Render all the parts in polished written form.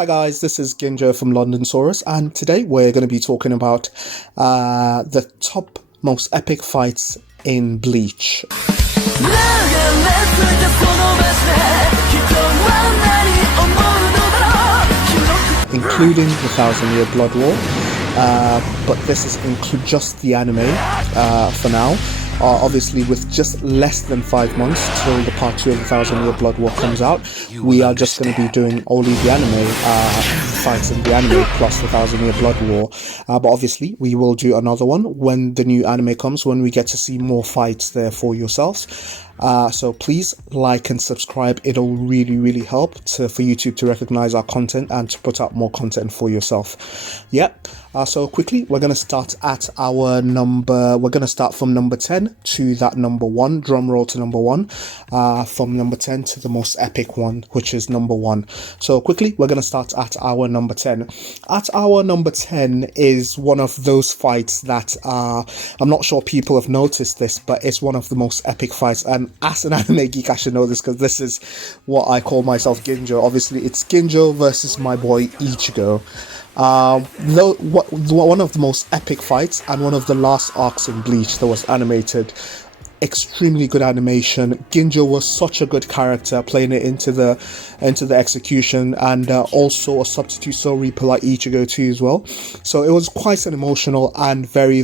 Hi guys, this is Ginjo from Londonsaurus, and today we're going to be talking about the top most epic fights in Bleach. Including the Thousand-Year-Blood-War, but this is just the anime for now. Obviously, with just less than 5 months till the part 2 of the Thousand-Year-Blood-War comes out, we are just going to be doing only the anime fights in the anime plus the Thousand-Year-Blood-War. But obviously, we will do another one when the new anime comes, when we get to see more fights there for yourselves. So please like and subscribe. It'll really help for YouTube to recognize our content and to put out more content for yourself. So quickly, we're going to start at our number. We're going to start from number 10 to that number 1. Drum roll to number 1. From number 10 to the most epic one, which is number 1. So quickly, we're going to start at our number 10. At our number 10 is one of those fights that I'm not sure people have noticed this, but it's one of the most epic fights. And as an anime geek, I should know this because this is what I call myself, Ginjo. Obviously, it's Ginjo versus my boy Ichigo. One of the most epic fights and one of the last arcs in Bleach that was animated. Extremely good animation. Ginjo was such a good character, playing it into the execution, and also a substitute Soul Reaper like Ichigo too as well. So it was quite an emotional and very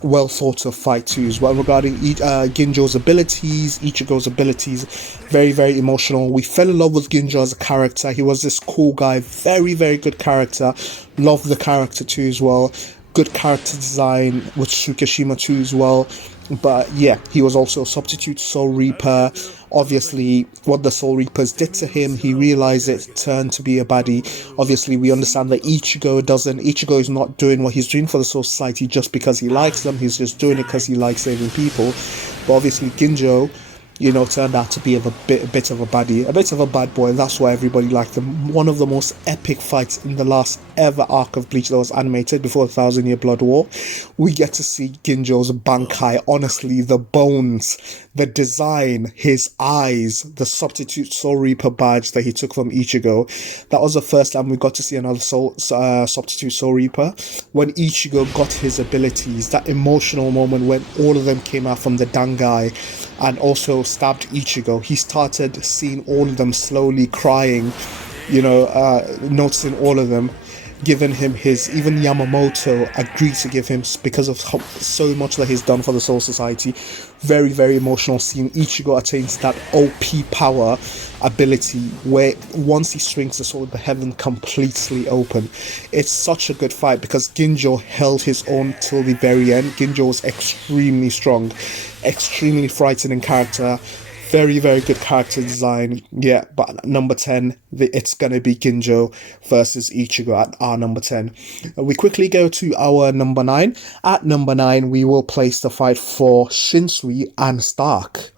well thought of fight too as well. Regarding Ginjo's abilities, Ichigo's abilities, very emotional. We fell in love with Ginjo as a character. He was this cool guy, very good character. Loved the character too as well. Good character design with Tsukishima too as well. But yeah, he was also a substitute Soul Reaper. Obviously, what the Soul Reapers did to him, he realized it turned to be a baddie. Obviously, we understand that Ichigo doesn't. Ichigo is not doing what he's doing for the Soul Society just because he likes them. He's just doing it because he likes saving people. But obviously, Ginjo, turned out to be a bit of a baddie, a bit of a bad boy, and that's why everybody liked him. One of the most epic fights in the last ever arc of Bleach that was animated before the Thousand-Year-Blood-War. We get to see Ginjo's bankai. Honestly, the bones, the design, his eyes, the substitute Soul Reaper badge that he took from Ichigo. That was the first time we got to see another substitute Soul Reaper. When Ichigo got his abilities, that emotional moment when all of them came out from the dangai and also stabbed Ichigo, he started seeing all of them slowly crying, noticing all of them, giving him even Yamamoto agreed to give him, because of so much that he's done for the Soul Society. Very emotional seeing Ichigo attains that OP power ability where once he swings the sword of the heaven completely open. It's such a good fight because Ginjo held his own till the very end. Ginjo was extremely strong, extremely frightening character. Very good character design. Yeah, but at number 10, it's going to be Ginjo versus Ichigo at our number 10. We quickly go to our number 9. At number 9, we will place the fight for Shinsui and Stark.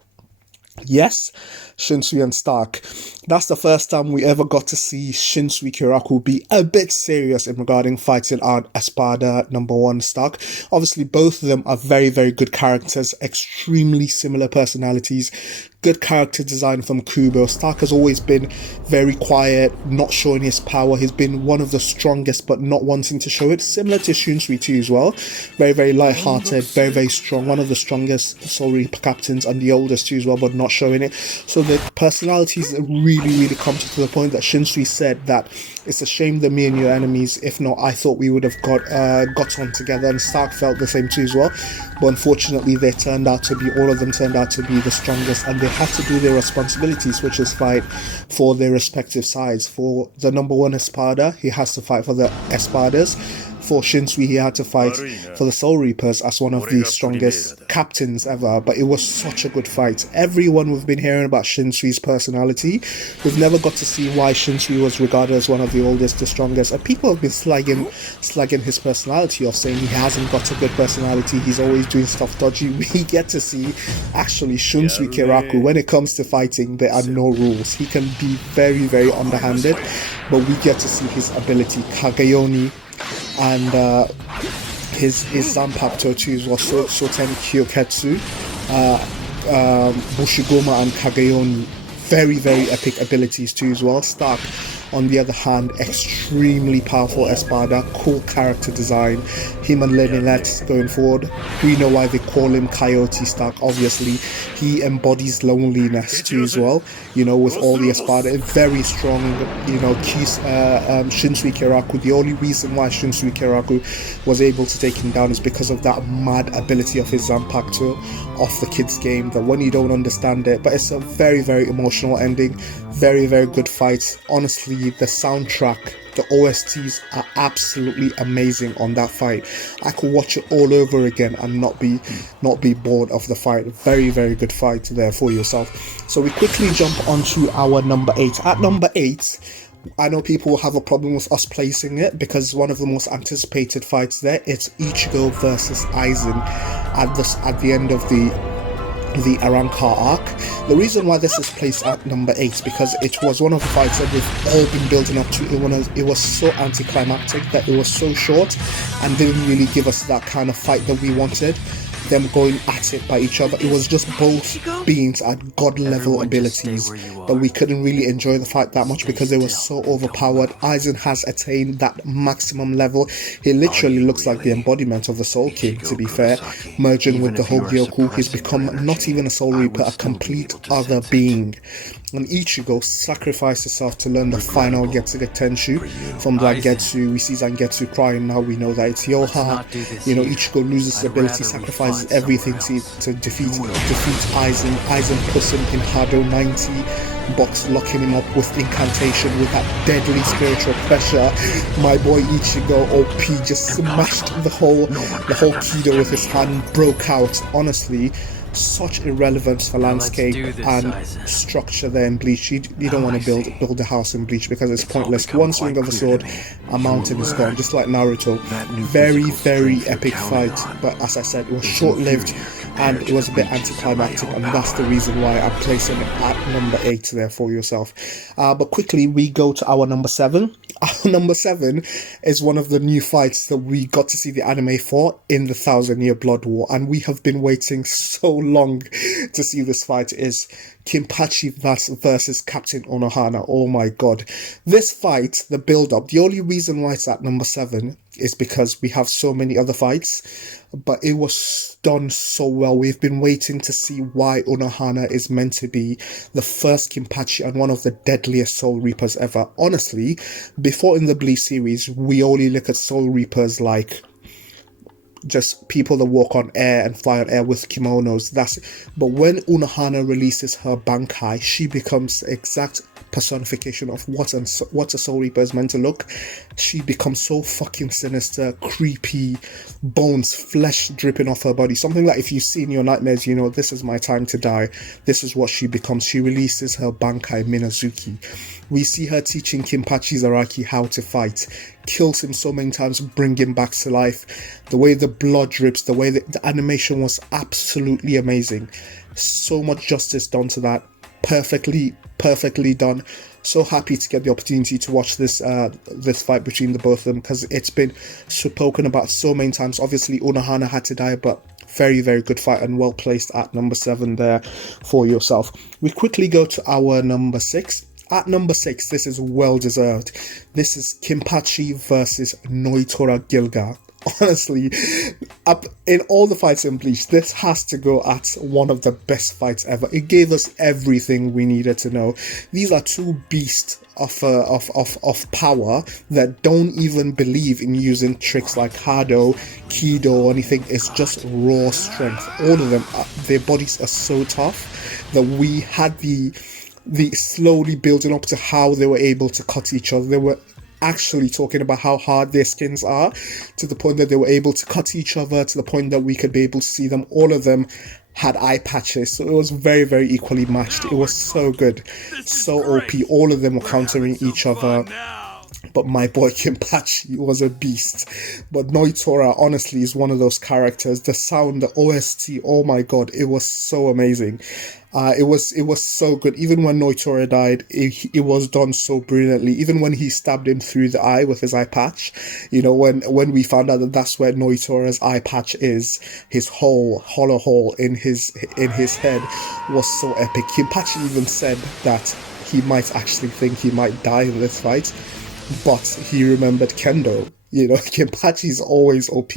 Yes, Shinsui and Stark. That's the first time we ever got to see Shinsui Kyoraku be a bit serious in regarding fighting our Espada number 1 Stark. Obviously, both of them are very good characters, extremely similar personalities. Good character design from Kubo. Stark has always been very quiet, not showing his power. He's been one of the strongest, but not wanting to show it. Similar to Shinsui too as well. Very light-hearted, very strong. One of the strongest Soul Reaper captains and the oldest too as well, but not showing it. So the personalities really come to the point that Shinsui said that it's a shame that me and your enemies, if not, I thought we would have got on together, and Stark felt the same too as well. But unfortunately, all of them turned out to be the strongest, and they had to do their responsibilities, which is fight for their respective sides. For the number 1 Espada, he has to fight for the Espadas. For Shinsui, he had to fight for the Soul Reapers as one of the strongest captains ever. But it was such a good fight. Everyone we've been hearing about Shinsui's personality, we've never got to see why Shinsui was regarded as one of the oldest, the strongest. And people have been slagging his personality off, saying he hasn't got a good personality, he's always doing stuff dodgy. We get to see actually Shinsui Kyoraku. When it comes to fighting, there are no rules. He can be very underhanded, but we get to see his ability, Kageyoni, and his Zanpakuto too was Soten Kyoketsu, Bushigoma and Kageyoni. Very epic abilities too as well. Stark On the other hand, extremely powerful Espada, cool character design. Him and Lenilette going forward. We know why they call him Coyote Stark. Obviously, he embodies loneliness too as well. You know, with all the Espada, very strong. You know, Shinsuke Kiraku. The only reason why Shinsuke Kiraku was able to take him down is because of that mad ability of his Zanpakuto off the kids game, that when you don't understand it. But it's a very, very emotional ending, very, very good fight. Honestly, the soundtrack, the OSTs are absolutely amazing on that fight. I could watch it all over again and not be bored of the fight. Very, very good fight there for yourself. So we quickly jump onto our number 8. At number 8, I know people will have a problem with us placing it because one of the most anticipated fights there, it's Ichigo versus Aizen at the end of the Arrancar arc. The reason why this is placed at number 8 because it was one of the fights that we've all been building up to. It was so anticlimactic that it was so short and didn't really give us that kind of fight that we wanted, them going at it by each other. It was just both beings at god level abilities that we couldn't really enjoy the fight that much because they were so overpowered. Aizen has attained that maximum level. He literally looks like the embodiment of the Soul King, to be fair. Merging with the Hogyoku, he's become not even a Soul Reaper, a complete other being. And Ichigo sacrificed himself to learn the final Getsuga Tenshu from Zangetsu. We see Zangetsu crying, now we know that it's yhwach. You know, Ichigo loses his ability, sacrifices everything to defeat Aizen. Aizen puts him in Hado 90 box, locking him up with incantation with that deadly spiritual pressure. My boy Ichigo OP just smashed the whole Kido with his hand, broke out. Honestly, such irrelevance for landscape and structure there in Bleach. You don't want to build a house in Bleach because it's pointless. One swing of a sword, a mountain is gone, just like Naruto. Very, very epic fight, but as I said, it was short-lived and it was a bit anticlimactic, and that's the reason why I'm placing it at number 8 there for yourself. But quickly, we go to our number 7. Our number 7 is one of the new fights that we got to see the anime for in the 1000-Year Blood War, and we have been waiting so long to see this fight. Is Kinpachi versus Captain Unohana. Oh my god. This fight, the build-up, the only reason why it's at number 7 is because we have so many other fights, but it was done so well. We've been waiting to see why Unohana is meant to be the first Kinpachi and one of the deadliest Soul Reapers ever. Honestly, before in the Bleach series, we only look at Soul Reapers like just people that walk on air and fly on air with kimonos. But when Unohana releases her bankai, she becomes exact personification of what a Soul Reaper is meant to look. She becomes so fucking sinister, creepy, bones, flesh dripping off her body. Something like if you see in your nightmares, you know, this is my time to die. This is what she becomes. She releases her bankai Minazuki. We see her teaching Kinpachi Zaraki how to fight. Kills him so many times, bring him back to life. The way the blood drips, the way the animation was absolutely amazing. So much justice done to that. Perfectly done. So happy to get the opportunity to watch this fight between the both of them, because it's been spoken about so many times. Obviously Unohana had to die, but very, very good fight and well placed at number 7 there for yourself. We quickly go to our number 6. At number 6, this is well deserved. This is Kinpachi versus Noitora Gilga. Honestly, up in all the fights in Bleach, this has to go at one of the best fights ever. It gave us everything we needed to know. These are two beasts of power that don't even believe in using tricks like Hado, Kido, or anything. It's just raw strength. All of them, their bodies are so tough that we had the slowly building up to how they were able to cut each other. They were actually talking about how hard their skins are, to the point that they were able to cut each other, to the point that we could be able to see them. All of them had eye patches, so it was very, very equally matched. It was so good, so OP. All of them were countering each other. But my boy Kinpachi was a beast. But Noitora, honestly, is one of those characters. The sound, the OST, oh my god, it was so amazing. It was so good. Even when Noitora died, it was done so brilliantly. Even when he stabbed him through the eye with his eye patch, you know, when we found out that that's where Noitora's eye patch is, his hollow hole in his head was so epic. Kinpachi even said that he might actually think he might die in this fight, but he remembered Kendo. You know, Kenpachi is always OP.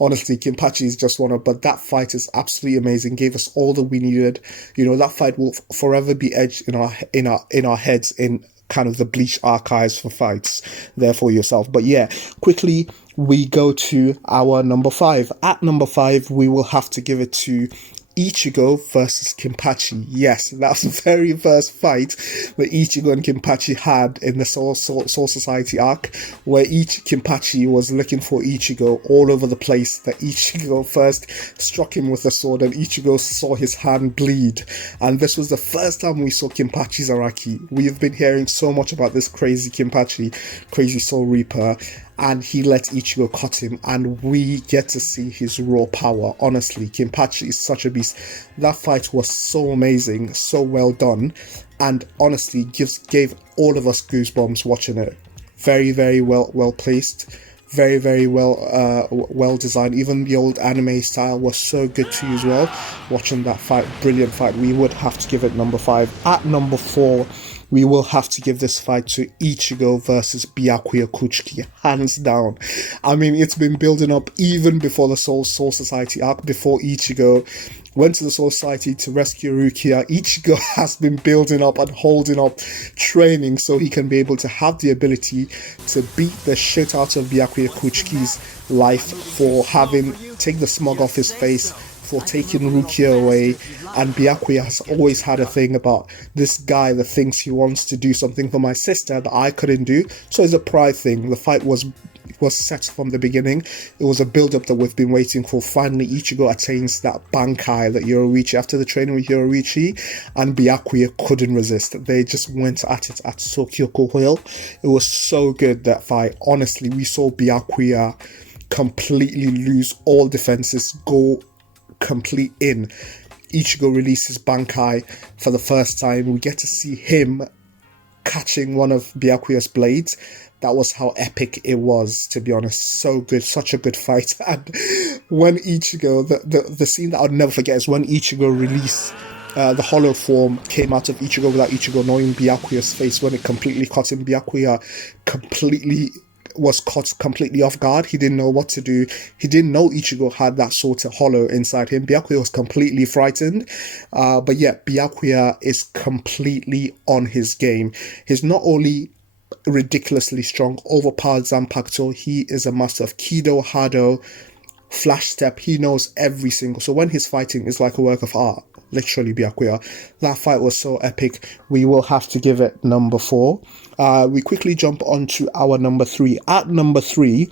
Honestly, Kenpachi is just one of, but that fight is absolutely amazing. Gave us all that we needed. You know, that fight will forever be etched in our heads in kind of the Bleach archives for fights there for yourself. But yeah, quickly we go to our number 5. At number 5, we will have to give it to Ichigo versus Kenpachi. Yes, that's the very first fight that Ichigo and Kenpachi had in the Soul Society arc, where Kenpachi was looking for Ichigo all over the place. That Ichigo first struck him with a sword, and Ichigo saw his hand bleed. And this was the first time we saw Kenpachi's Araki. We have been hearing so much about this crazy Kenpachi, crazy Soul Reaper, and he let Ichigo cut him, and we get to see his raw power. Honestly, Kenpachi is such a beast. That fight was so amazing, so well done, and honestly gave all of us goosebumps watching it. Very, very well placed, very, very well designed. Even the old anime style was so good too as well. Watching that fight, brilliant fight. We would have to give it number 5. At number 4, we will have to give this fight to Ichigo versus Byakuya Kuchiki, hands down. I mean, it's been building up even before the Soul Society arc, before Ichigo went to the Soul Society to rescue Rukia. Ichigo has been building up and holding up training so he can be able to have the ability to beat the shit out of Byakuya Kuchiki's life for take the smug off his face, for taking Rukia away. And Byakuya has always had a thing about this guy that thinks he wants to do something for my sister that I couldn't do. So it's a pride thing. The fight was set from the beginning. It was a build-up that we've been waiting for. Finally, Ichigo attains that bankai that Yoruichi, after the training with Yoruichi, and Byakuya couldn't resist. They just went at it at Sokyoko Hill. It was so good, that fight. Honestly, we saw Byakuya completely lose all defenses, go complete in. Ichigo releases bankai for the first time. We get to see him catching one of Byakuya's blades. That was how epic it was, to be honest. So good, such a good fight. And when Ichigo, the scene that I'll never forget is when Ichigo released the hollow form came out of Ichigo without Ichigo knowing Byakuya's face. When it completely caught him, Byakuya was caught completely off guard. He didn't know what to do. He didn't know Ichigo had that sort of hollow inside him. Byakuya was completely frightened. But yeah, Byakuya is completely on his game. He's not only ridiculously strong, overpowered Zanpakuto, he is a master of Kido, Hado, Flash Step. He knows every single. So when he's fighting, it's like a work of art. Literally, Byakuya. That fight was so epic. We will have to give it number 4. We quickly jump on to our number 3. At number 3,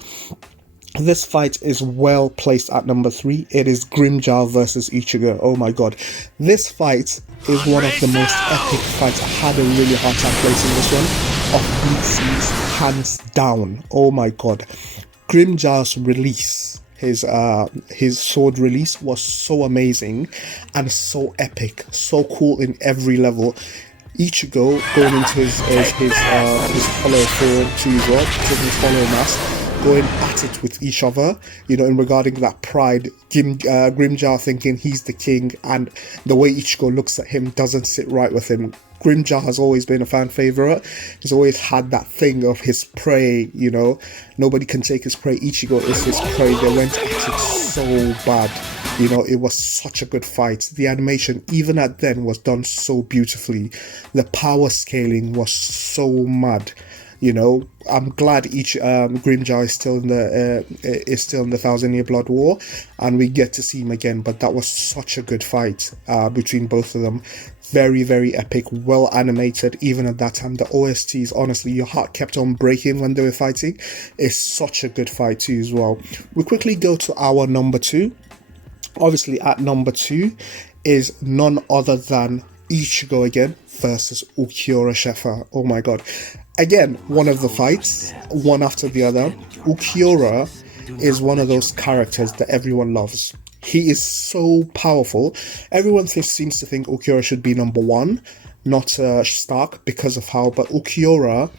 this fight is well placed at number 3. It is Grimmjow versus Ichigo. Oh my god. This fight is one of the most epic fights. I had a really hard time placing this one. Of BC's hands down. Oh my god. Grimmjow's release, his sword release, was so amazing and so epic, so cool in every level. Ichigo going into his hollow form to his rod, taking his hollow mask, going at it with each other, you know, in regarding that pride. Grimmjow thinking he's the king, and the way Ichigo looks at him doesn't sit right with him. Grimmjow has always been a fan favorite. He's always had that thing of his prey, you know. Nobody can take his prey. Ichigo is his prey. They went at it so bad. You know, it was such a good fight. The animation, even at then, was done so beautifully. The power scaling was so mad. You know, I'm glad Grimmjow is still in the 1000-year blood war, and we get to see him again. But that was such a good fight between both of them. Very, very epic, well animated. Even at that time, the OSTs, honestly, your heart kept on breaking when they were fighting. It's such a good fight too as well. We quickly go to our number 2. Obviously, at number 2 is none other than Ichigo again versus Ukiura Sheffer. Oh my god. Again, one of the fights, one after the other. Ukiura is one of those characters that everyone loves. He is so powerful. Everyone seems to think Ukiura should be number 1, not Stark, because of how, but Ukiura,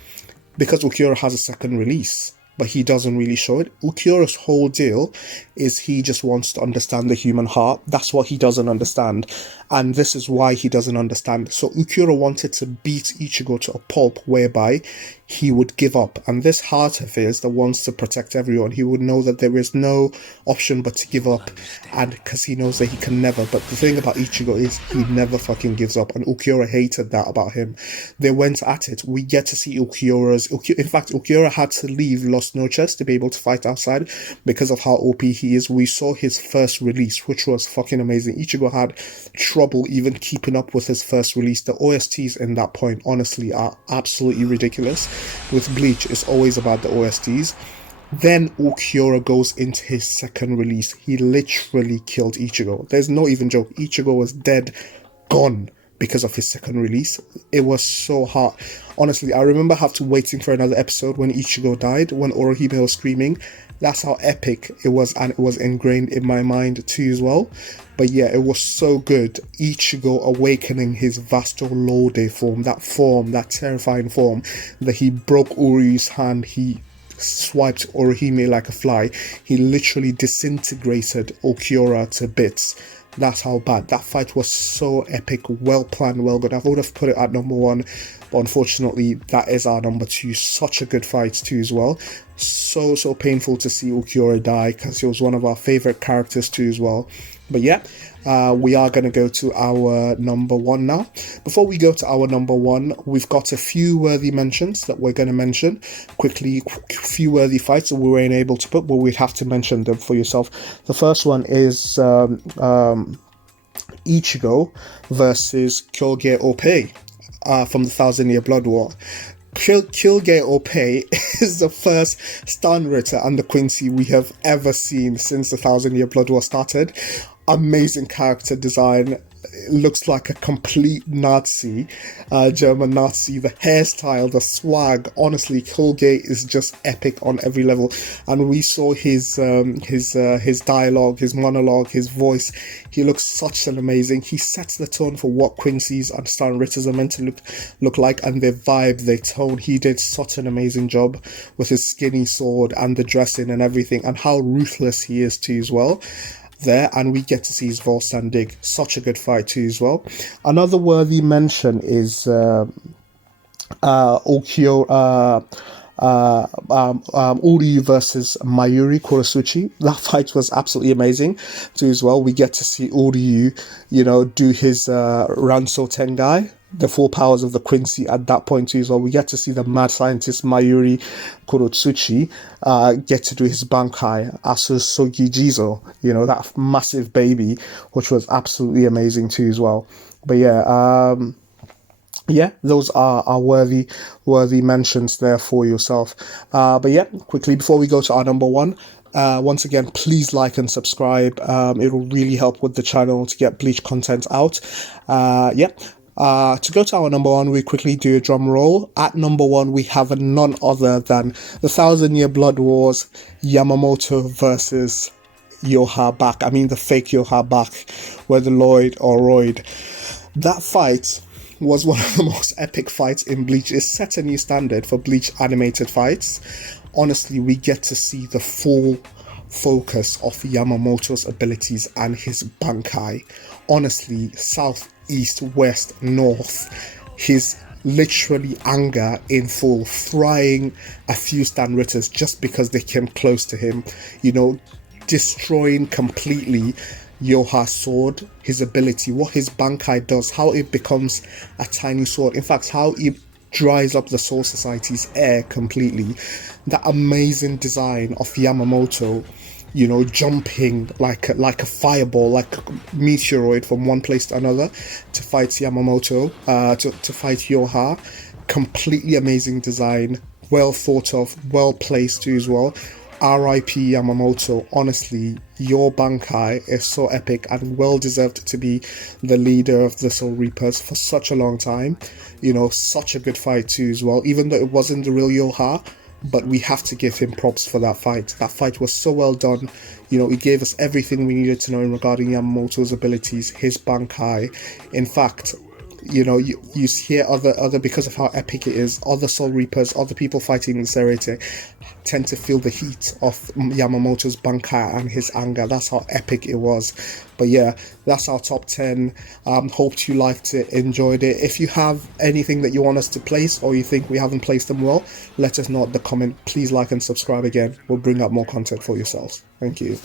because Ukiura has a second release, but he doesn't really show it. Ukiura's whole deal is he just wants to understand the human heart. That's what he doesn't understand. and this is why he doesn't understand. So Ukura wanted to beat Ichigo to a pulp whereby he would give up, and this heart of his that wants to protect everyone, he would know that there is no option but to give up, and because he knows that he can never. But the thing about Ichigo is he never fucking gives up, and Ukura hated that about him. They went at it. We get to see in fact, Ukura had to leave Los Noches to be able to fight outside because of how OP he is. We saw his first release, which was fucking amazing. Ichigo had trouble even keeping up with his first release. The OSTs in that point, honestly, are absolutely ridiculous. With Bleach, it's always about the OSTs. Then Ukura goes into his second release. He literally killed Ichigo. There's no even joke. Ichigo was dead, gone, because of his second release. It was so hard. Honestly, I remember waiting for another episode when Ichigo died, when Orohime was screaming. That's how epic it was, and it was ingrained in my mind too as well. But yeah, it was so good. Ichigo awakening his Vasto Lode form, that terrifying form that he broke Uryu's hand. He swiped Orohime like a fly. He literally disintegrated Ukura to bits. That's how bad. That fight was so epic, well planned, well good. I would have put it at number 1, but unfortunately that is our number 2. Such a good fight too as well. So painful to see Ukura die, because he was one of our favorite characters too as well. But yeah, we are going to go to our number 1 now. Before we go to our number 1, we've got a few worthy mentions that we're going to mention quickly. Few worthy fights that we weren't able to put, but we'd have to mention them for yourself. The first one is Ichigo versus Kyoge Oppei from the Thousand Year Blood War. Kyoge Oppei is the first sternritter and the Quincy we have ever seen since the Thousand Year Blood War started. Amazing character design. It looks like a complete Nazi, German Nazi. The hairstyle, the swag. Honestly, Kyoge is just epic on every level. And we saw his dialogue, his monologue, his voice. He looks such an amazing. He sets the tone for what Quincy's and sternritters are meant to look like, and their vibe, their tone. He did such an amazing job with his skinny sword and the dressing and everything, and how ruthless he is too as well. There, and we get to see his Volstan dig. Such a good fight too as well. Another worthy mention is Uryu versus Mayuri Kurosuchi. That fight was absolutely amazing too as well. We get to see Uryu, do his Ranso Tengai, the full powers of the Quincy at that point too as well. We get to see the mad scientist Mayuri Kurotsuchi get to do his bankai, Asusogi Jizo, that massive baby, which was absolutely amazing too as well. But yeah, those are our worthy mentions there for yourself. But yeah, quickly before we go to our number 1, once again, please like and subscribe. It will really help with the channel to get Bleach content out. To go to our number 1, we quickly do a drum roll. At number 1, we have none other than the 1,000 Year Blood Wars, Yamamoto versus yhwach. I mean the fake yhwach, whether Lloyd or Royd. That fight was one of the most epic fights in Bleach. It set a new standard for Bleach animated fights. Honestly, we get to see the full focus of Yamamoto's abilities and his bankai. Honestly, south, east, west, north, his literally anger in full, frying a few sternritters just because they came close to him, destroying completely yhwach's sword, his ability, what his bankai does, how it becomes a tiny sword, in fact how it dries up the Soul Society's air completely. That amazing design of Yamamoto, jumping like a fireball, like a meteoroid from one place to another to fight Yamamoto, to fight yhwach. Completely amazing design, well thought of, well placed too as well. R.I.P. Yamamoto. Honestly, your bankai is so epic and well deserved to be the leader of the Soul Reapers for such a long time. Such a good fight too as well, even though it wasn't the real yhwach. But we have to give him props for that fight. That fight was so well done. It gave us everything we needed to know regarding Yamamoto's abilities, his bankai. In fact, you hear other because of how epic it is, other Soul Reapers, other people fighting in this area tend to feel the heat of Yamamoto's bankai and his anger. That's how epic it was. But yeah, that's our top 10. Hoped you liked it, enjoyed it. If you have anything that you want us to place, or you think we haven't placed them well, let us know in the comment. Please like and subscribe again. We'll bring up more content for yourselves. Thank you.